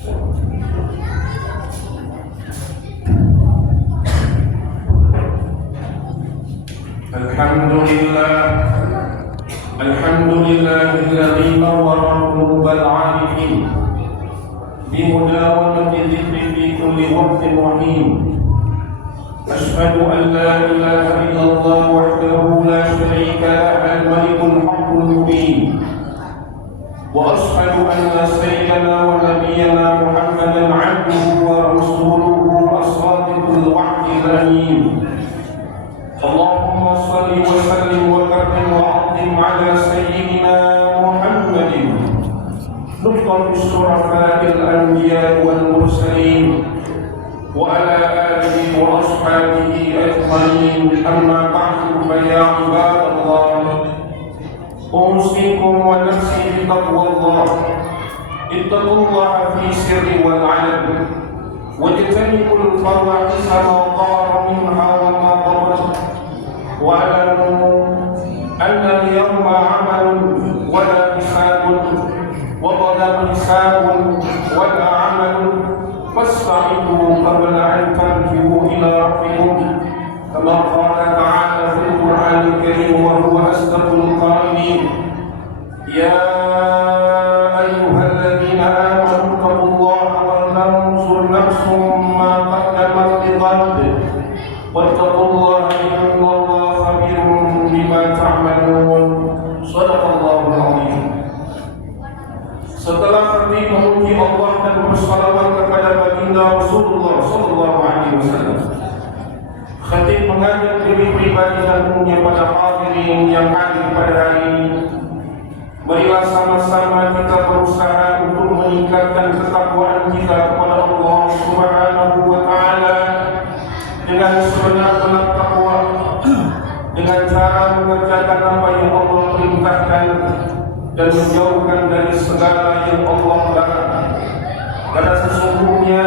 Alhamdulillah alladzi nawwara qulubal 'arifin bimudawamati dzikri fi kulli waqtin wa hin. Ashhadu an la ilaha illallah wahdahu la syarika lahu al-malikul haqqul mubin. Wa ashhadu anna sayyidana wa nabiyyana Muhammadan 'abduhu wa rasuluhu as-sadiqul wa'dil amin. Allahumma salli wa sallim wa karrim wa 'azzim 'ala sayyidina Muhammadin nutqan syurafa'il anbiya wal mursalin wa 'ala alihi wa ashabihi ajma'in. Amma ba'du, fa ya ibadallah, usikum wa nafsi bi taqwallah. Ittaqullaha fi sirri wal 'alan wajtanibul fawahisa ma dhara minha wa ma dharra. واعلموا أن اليوم عمل ولا حساب وغدا حساب ولا عمل فاستعدوا قبل أن تنفروا إلى ربكم كما قال تعالى في القرآن الكريم وهو أصدق القائلين يا أيها الذين آمنوا اتقوا الله ولتنظر نفس ما قدمت لغد واتقوا الله إن الله bima ta'malun. Shadaqallahul azim. Setelah kami memuji Allah dan bersalawat kepada baginda Rasulullah sallallahu alaihi wasallam, khatib mengajak diri pribadi dan umumnya pada hadirin yang hadir pada hari ini, marilah sama-sama kita berusaha untuk meningkatkan ketakwaan kita kepada Allah Subhanahu wa taala dengan sebenar-benar takwa, dengan cara mengerjakan apa yang Allah perintahkan dan menjauhkan dari segala yang Allah larang. Karena sesungguhnya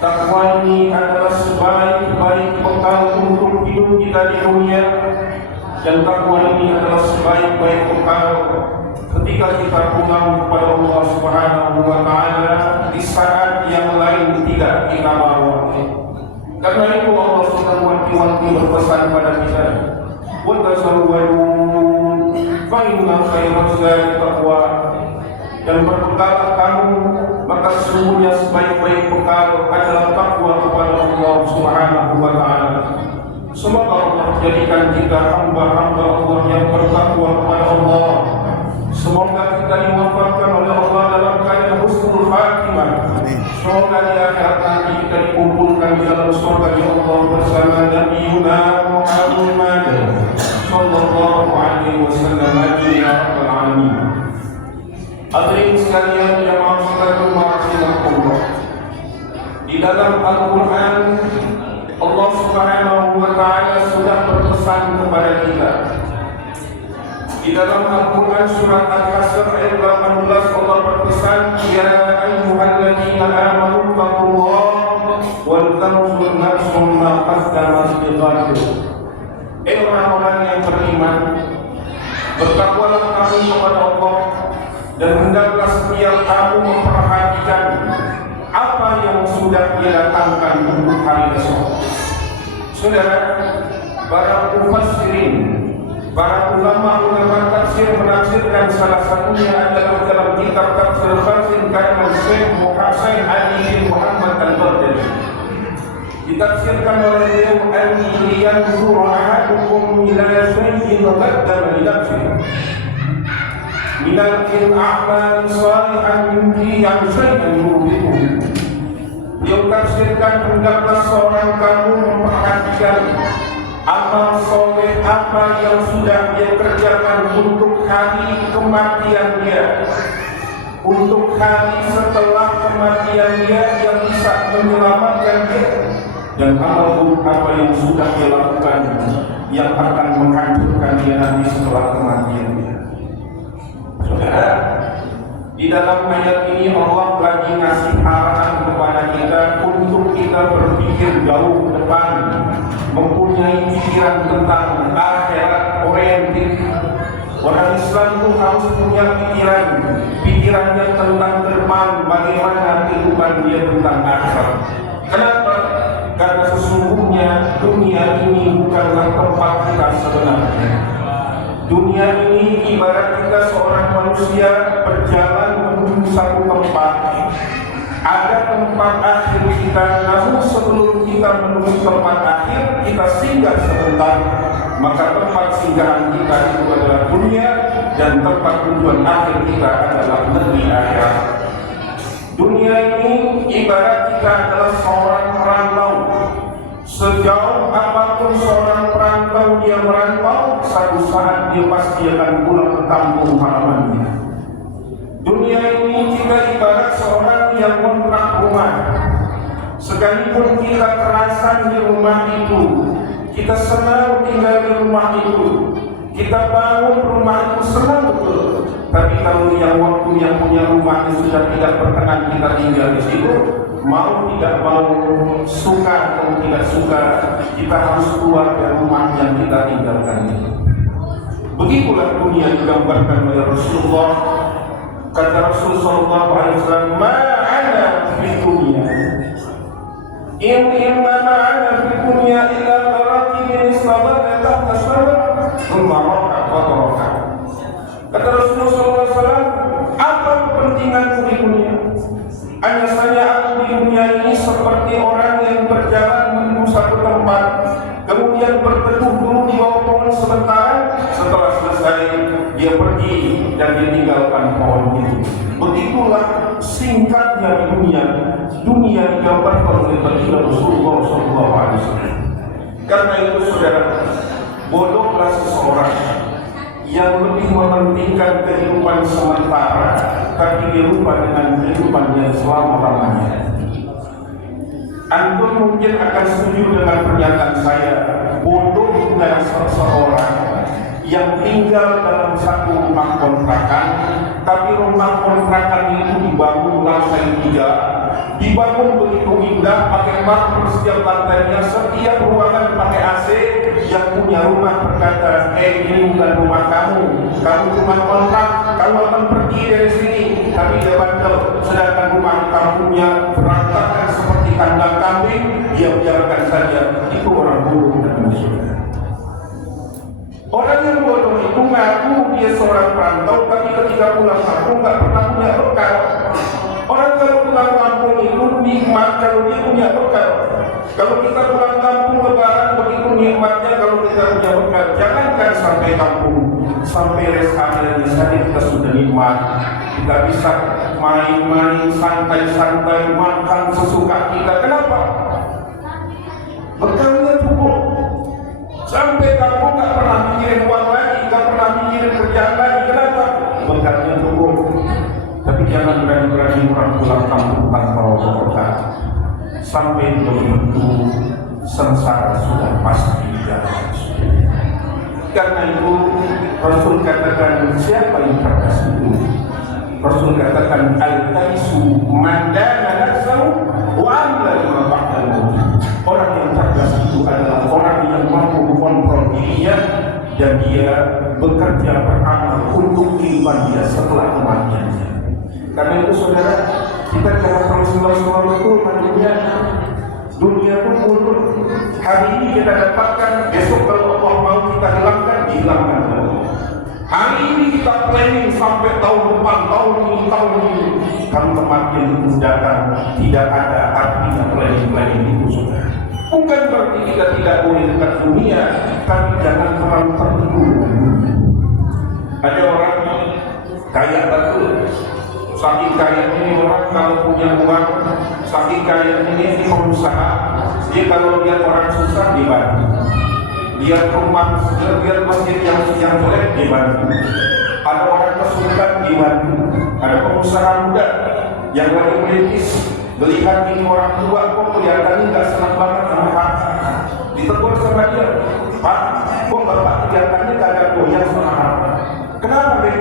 takwa ini adalah sebaik-baik bekal untuk hidup kita di dunia, dan takwa ini adalah sebaik-baik bekal ketika kita pulang kepada Allah Subhanahu wa taala di saat yang lain tidak kita bawa. Karena itu Allah sudah wanti-wanti berpesan pada kita, wa tazawwadu fa inna khairaz zadi taqwa, dan berbekalah kamu, maka sesungguhnya sebaik-baik bekal adalah takwa kepada Allah Subhanahu wa taala. Semoga Allah jadikan kita hamba-hamba Allah yang bertakwa kepada Allah. Semoga kita diwafatkan oleh Allah dalam keadaan husnul khatimah. Semoga di akhirat nanti kita dikumpulkan di dalam surga di Allah bersama Nabi Muhammad sallallahu alaihi wasallam. Amin ya rabbal alamin. Hadirin sekalian yang rahimakumullah, di dalam Al-Quran Allah Subhanahu wa taala sudah berpesan kepada kita. Di dalam Al-Quran surat Al-Hasr ayat 18 Allah berpesan, ya ayyuhalladzina amanu taqullaha wal tanzur nafsum ma qaddamat lighad. Orang-orang yang beriman, bertakwalah kamu kepada Allah, dan hendaklah setiap kamu memperhatikan apa yang sudah Dia datangkan untuk hari esok. Saudara, para mufassirin, para ulama tafsir menafsirkan, salah satunya adalah dalam kitab tafsir Fathul Karim Syekh Muhammad Ali bin Muhammad Al-Baghdadi. Ditafsirkan oleh beliau, "Al-yanzur ahadukum ila shay'in qaddama li nafsihi min al-a'mal shalihan yumki an shay'an yubiquhu." Dia tafsirkan, hendaklah seorang kamu memperhatikan amal soleh apa yang sudah dia kerjakan untuk hari kematian dia, untuk hari setelah kematian dia yang bisa menyelamatkan dia, dan amal buruk apa yang sudah dia lakukan yang akan menghancurkan dia nanti setelah kematian dia. Saudara, di dalam ayat ini Allah lagi ngasih arahan kepada kita untuk kita berpikir jauh ke depan, mempunyai pikiran tentang akhirat oriented. Orang Islam itu harus punya pikirannya tentang depan, bagaimana nanti dengan dia tentang akhirat. Kenapa? Karena sesungguhnya dunia ini bukanlah tempat kita sebenarnya. Dunia ini ibarat kita seorang manusia berjalan menuju satu tempat. Ada tempat akhir kita, namun sebelum kita menuju tempat akhir, kita singgah sebentar. Maka tempat singgahan kita itu adalah dunia, dan tempat tujuan akhir kita adalah negeri akhirat. Dunia ini ibarat kita adalah seorang perantau. Sejauh apapun seorang perantau dia merantau, satu saat dia pasti akan pulang ke kampung halamannya. Dunia ini kita ibarat seorang yang kontrak rumah. Sekalipun kita kerasan di rumah itu, kita senang tinggal di rumah itu, kita bangun rumah itu senang betul. Tapi kalau yang waktu yang punya rumah itu sudah tidak berkenan kita tinggal di situ, mau tidak mau, suka atau tidak suka, kita harus keluar dari rumah yang kita tinggalkan itu. Begitulah dunia digambarkan oleh Rasulullah. Kata Rasulullah SAW, ma'ana fi dunia inna ma'ana fi dunia illa qaratibin istabana tahta syara thumma raka wa taraka. Kata Rasulullah SAW, apa kepentinganku di dunia? Hanya saja aku di dunia ini seperti orang yang berjalan menuju satu tempat, kemudian berteduh dulu di bawah pohon sebentar, setelah selesai dia pergi dan dia tinggalkan pohon itu. Begitulah singkatnya dunia digambarkan oleh baginda Rasulullah SAW. Karena itu saudara, bodohlah seseorang yang lebih mementingkan kehidupan sementara, tapi dia lupa dengan kehidupan yang selama-lamanya. Antum mungkin akan setuju dengan pernyataan saya, bodohnya seseorang yang tinggal dalam satu rumah kontrakan, tapi rumah kontrakan itu dibangun lantai 3, dibangun begitu indah, pakai marmer setiap lantainya, setiap ruangan pakai AC. Yang punya rumah berkata, ini bukan rumah kamu cuma kontrak, kamu akan pergi dari sini. Tapi dia bandel, sedangkan rumah kamunya berantakan seperti kandang kambing, dia biarkan saja. Itu orang bodoh dan manusia. Orang yang bodoh itu ngaku dia seorang perantau, tapi ketika pulang kampung nggak pernah punya bekal. Orang kalau pulang kampung itu nikmat kalau dia punya bekal. Kalau kita pulang kampung lebaran begitu nikmatnya kalau kita punya bekal. Jangankan sampai kampung, sampai rest akhirnya saja kita sudah nikmat. Kita bisa main-main santai-santai, makan sesuka kita. Kenapa? Bekalnya cukup. Sampai kamu nggak pernah mikirin uang lagi, nggak pernah mikirin kerjaan lagi. Kenapa? Bekalnya cukup. Tapi jangan berani-berani orang pulang kampung tanpa bekal. Sampai begitu sengsara sudah pasti jalan. Karena itu Rasul katakan, siapa yang cerdas itu? Rasul katakan, al-taisu mandana nafsahu wa amla lima ba'dal maut. Orang yang cerdas itu adalah orang yang mampu mengontrol dirinya dan dia bekerja beramal untuk kehidupan dia setelah kematiannya. Karena itu saudara, kita jangan terus-menerus itu dunia itu mundur. Hari ini kita dapatkan, besok kalau Allah mau kita hilangkan, dihilangkan. Hari ini kita planning sampai tahun depan, tahun ini. Kalau kematian itu datang, tidak ada artinya planning itu saudara. Bukan berarti kita tidak boleh dekat dunia, tapi jangan terlalu tertipu dengan dunia. Ada orang kaya betul. Saking kaya ini orang kalau punya uang, saking kaya ini pengusaha, dia kalau lihat orang susah dibantu, lihat rumah, lihat masjid yang jelek dibantu, ada orang kesulitan dibantu, ada pengusaha muda yang lagi merintis, melihat ini orang tua kok kelihatannya nggak senang banget sama harta, ditegur sama dia, Pak, kok bapak kelihatannya kagak goyang sama harta. Kenapa, Bek?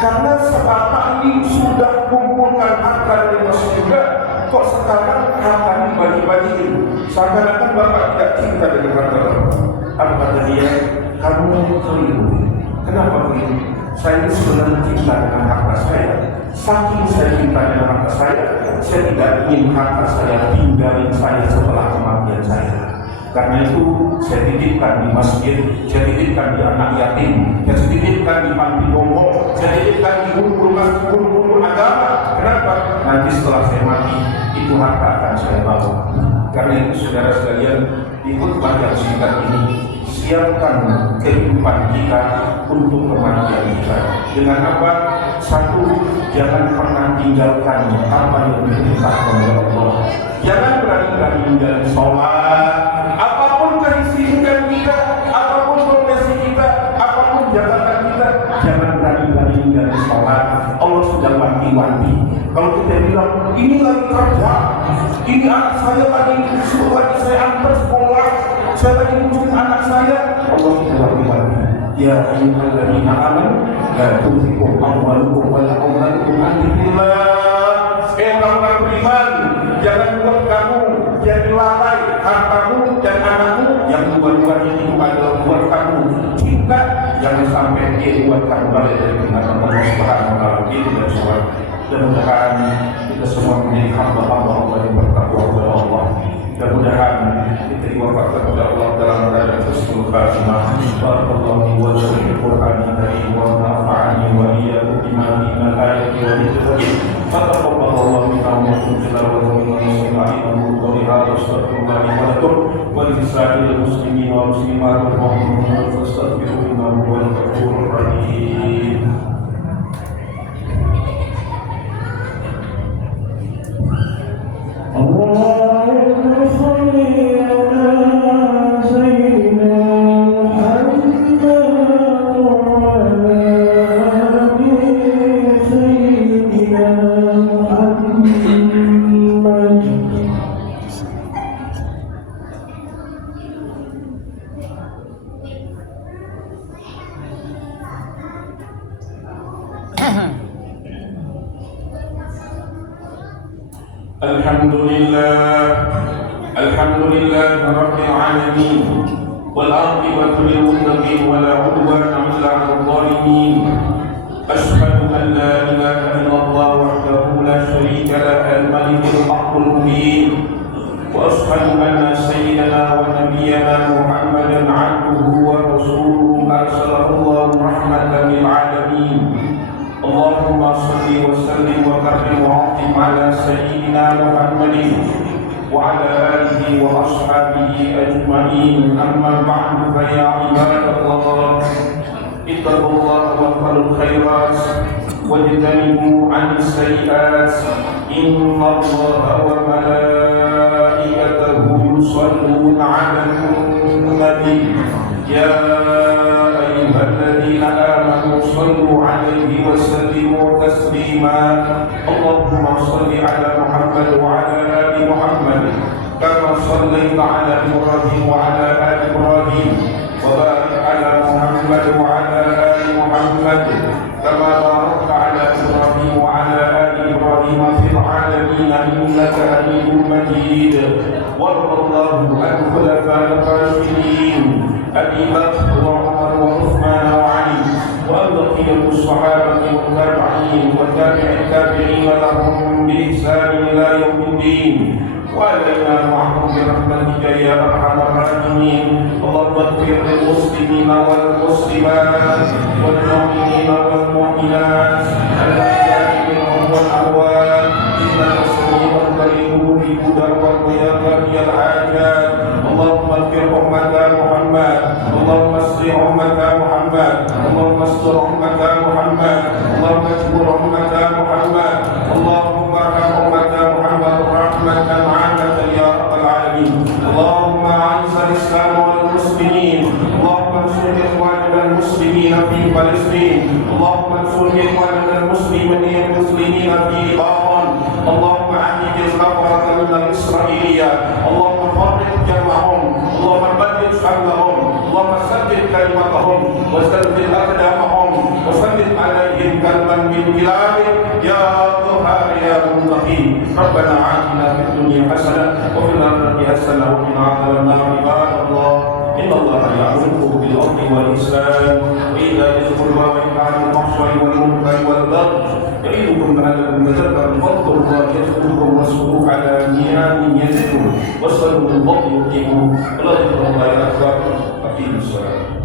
Karena sebapak ini sudah kumpulkan harta dari masuk juga, kok sekarang harta ini bagi-bagiin. Seakan-akan bapak tidak cinta dengan harta bapak. Apa kata dia? Kamu keliru. Kenapa begitu? Saya ini sebenarnya cinta dengan harta saya. Saking saya cinta dengan harta saya, saya tidak ingin harta saya tinggalin saya setelah kematian saya. Karena itu saya titipkan di masjid, saya titipkan di anak yatim, saya titipkan di panti jompo, saya titipkan di guru-guru agama. Kenapa? Nanti setelah saya mati itu harta akan saya bawa. Karena itu saudara sekalian, di khutbah yang singkat ini, siapkan kehidupan kita untuk kematian kita. Dengan apa? Satu, jangan pernah tinggalkan apa yang diperintahkan oleh Allah. Jangan berani-berani menjalani sholat, apapun kesibukan kita, apapun profesi kita, apapun jabatan kita, jangan berani-berani menjalani sholat. Allah sudah wanti-wanti. Kalau kita bilang, ini lagi kerja, ini anak saya lagi saya antar sekolah, saya lagi ngurusin anak saya, Allah sudah wanti-wanti. Ya ayyuhalladzina amanu la tulhikum amwalukum wala auladukum an dzikrillah. Orang-orang beriman, jangan buat kamu jadi lalai hartamu dan anakmu yang dua-duanya itu adalah buat kamu cinta, jangan sampai dia buat kamu lalai dari kebenaran Allah Subhanahu wa taala. Itu dan soal. Mudah-mudahan kita semua menjadi hamba-hamba Allah yang bertakwa kepada Allah. Mudah-mudahan kita diwafatkan kepada Allah dalam keadaan husnul khatimah. Barakallahu wa sallam fil Qur'anil karim wa nafa'ani wa iyyakum bima fihi min ayati wa dhikri. Taqabbalallahu minna wa minkum tilawatan wa nasihatin wa qawliha astaghfirullah wa lakum wa lisa'il muslimin wa muslimat wa mu'minat fastaghfiruhu innahu huwal ghafurur rahim. Alhamdulillah Rabbil Alamin wal aqibatu lil muttaqin wa la 'udwana illa 'alal zalimin. Asyhadu an la ilaha illallah wahdahu la syarika lahu al-malikul haqqul mubin wa asyhadu anna sayyidana wa nabiyyana Muhammadan 'abduhu wa rasuluhu arsalahu rahmatan lil 'alamin. Allahumma shalli wa sallim wa karrim wa 'azzim 'ala sayyidina Muhammadin wa 'ala alihi wa ashabihi ajma'in. Amma ba'du, fa ya ibadallah, ittaqullaha wa fa'alul khairat wajtanibu 'anis sayyi'at. Innallaha wa malaikatahu yusholluna 'alan nabi ya ayyuhalladzina amanu shallu 'alaihi wa sallimu taslima. Allahumma shalli 'ala Muhammad wa 'ala ali Muhammad kama shallaita 'ala Ibrahim wa 'ala ali Ibrahim wa barik 'ala Muhammad wa 'ala ali Muhammad kama barakta 'ala Ibrahim wa 'ala ali Ibrahim fil 'alamin innaka Hamidum Majid. Wallahu al-khulafa'ir rasyidin Abi Bakr wa Umar wa Uthman wa Ali wa baqiyatu as-sahabati wa tabi'in wa tabi'i tabi'in lahum bi ihsan ila yaumiddin. وعلينا معهم برحمتك يا ارحم الراحمين. اللهم اغفر للمسلمين والمسلمات والمؤمنين والمؤمنات الاحياء منهم والاموات انك سميع قريب مجيب دعوات يا قاضي الحاجات. اللهم اغفر امه محمد، اللهم استر امه محمد، اللهم استر امه محمد، اللهم اجبر امه محمد، اللهم ارحم امه محمد رحمه عامه يا رب العالمين. اللهم اعز الاسلام والمسلمين، اللهم انصر اخواننا المسلمين في فلسطين، اللهم انصر اخواننا المسلمين في ايران، اللهم عهد الكفره من الاسرائيليه، اللهم فرق جمعهم، اللهم بدل شملهم، اللهم سدد كلمتهم وسدد اقدامهم وسدد عليهم كلما من كلامك يا قهار يا منتقم. ربنا آتنا في الدنيا حسنه وفي الاخره حسنه وقنا عذاب النار. عباد الله ان الله يامركم بالعدل والاحسان وايتاء ذي القربى وينهى عن الفحشاء والمنكر والبغي يعظكم لعلكم تذكرون. فاذكروا الله يذكركم آمين يزدكم واسألوا الفضل يؤتكم ولا تكرهوا غير أكبر أقيموا الصلاة